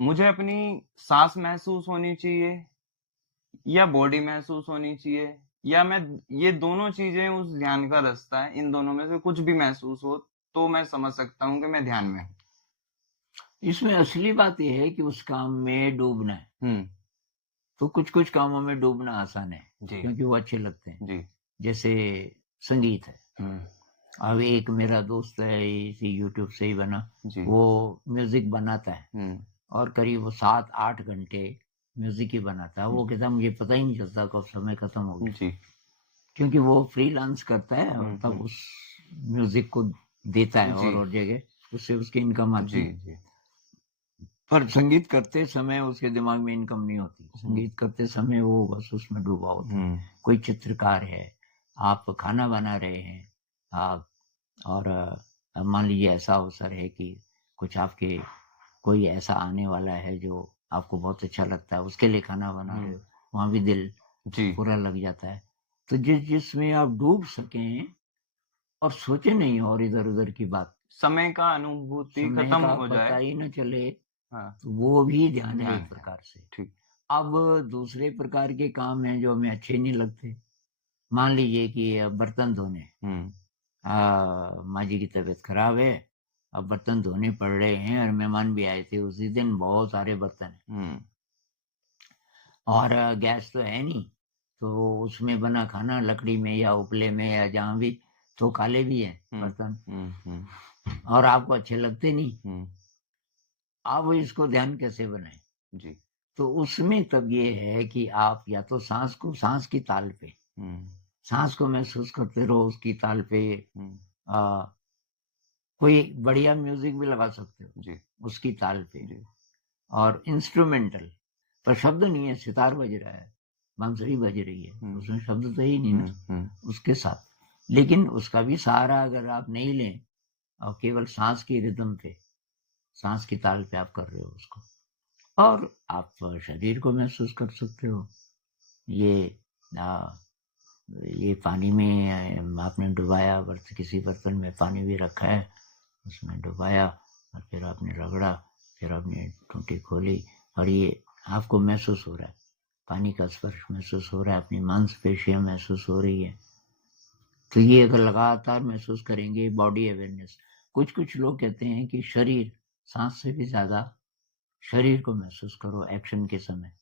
मुझे अपनी सांस महसूस होनी चाहिए या बॉडी महसूस होनी चाहिए, या मैं ये दोनों चीजें उस ध्यान का रास्ता है, इन दोनों में से कुछ भी महसूस हो तो मैं समझ सकता हूँ कि मैं ध्यान में हूँ। इसमें असली बात यह है कि उस काम में डूबना है। हम्म। तो कुछ कुछ कामों में डूबना आसान है जी। क्योंकि वो अच्छे लगते हैं। जी। जैसे संगीत है। हम्म। अब एक मेरा दोस्त है, इसी यूट्यूब से ही बना, जी। वो म्यूजिक बनाता है हम्म। और करीब वो 7-8 घंटे म्यूजिक ही बनाता है। वो कहता मुझे पता ही नहीं चलता कब समय खत्म हो गया, जी। क्योंकि वो फ्रीलांस करता है और तब हम्म। उस म्यूजिक को देता है जी। और जगह उससे उसकी इनकम आती जी। है। जी। पर संगीत करते समय उसके दिमाग में इनकम नहीं होती। हम्म। संगीत करते समय वो बस उसमें डूबा होता है। हम्म। कोई चित्रकार है, आप खाना बना रहे हैं, आप और मान लीजिए ऐसा अवसर है कि कुछ आपके कोई ऐसा आने वाला है जो आपको बहुत अच्छा लगता है, उसके लिए खाना बना रहे हो, वहां भी दिल जी। पूरा लग जाता है। तो जिसमें आप डूब सकें और सोचे नहीं और इधर उधर की बात, समय का अनुभूति समय खत्म का हो पता जाए। ही न चले, हाँ। तो वो भी ध्यान है ध्यान एक है। प्रकार से। ठीक। अब दूसरे प्रकार के काम हैं जो हमें अच्छे नहीं लगते। मान लीजिए कि अब बर्तन धोने, हम्म। माँ जी की तबीयत खराब है, अब बर्तन धोने पड़ रहे हैं और मेहमान भी आए थे उसी दिन, बहुत सारे बर्तन हैं हम्म। और गैस तो है नहीं, तो उसमें बना खाना लकड़ी में या उपले में या जहां भी, तो काले भी हैं हम्म। बर्तन हम्म। और आपको अच्छे लगते नहीं। हम्म। आप इसको ध्यान कैसे बनाए? जी। तो उसमें तब ये है कि आप या तो सांस की ताल पे, हम्म। सांस को महसूस करते रहो उसकी ताल पे। हम्म। आ, कोई बढ़िया म्यूजिक भी लगा सकते हो जी। उसकी ताल पे, जी। और इंस्ट्रूमेंटल, पर शब्द नहीं है, सितार बज रहा है, बांसुरी बज रही है, तो उसमें शब्द तो ही नहीं ना उसके साथ। लेकिन उसका भी सहारा अगर आप नहीं लें और केवल सांस की रिदम पे, सांस की ताल पे आप कर रहे हो उसको, और आप शरीर को महसूस कर सकते हो। ये आ, ये पानी में आपने डुबाया, किसी बर्तन में पानी भी रखा है, उसमें डुबाया और फिर आपने रगड़ा, फिर आपने टूटी खोली और ये आपको महसूस हो रहा है, पानी का स्पर्श महसूस हो रहा है, अपनी मांसपेशियां महसूस हो रही है। तो ये अगर लगातार महसूस करेंगे, बॉडी अवेयरनेस। कुछ कुछ लोग कहते हैं कि शरीर सांस से भी ज्यादा शरीर को महसूस करो एक्शन के समय।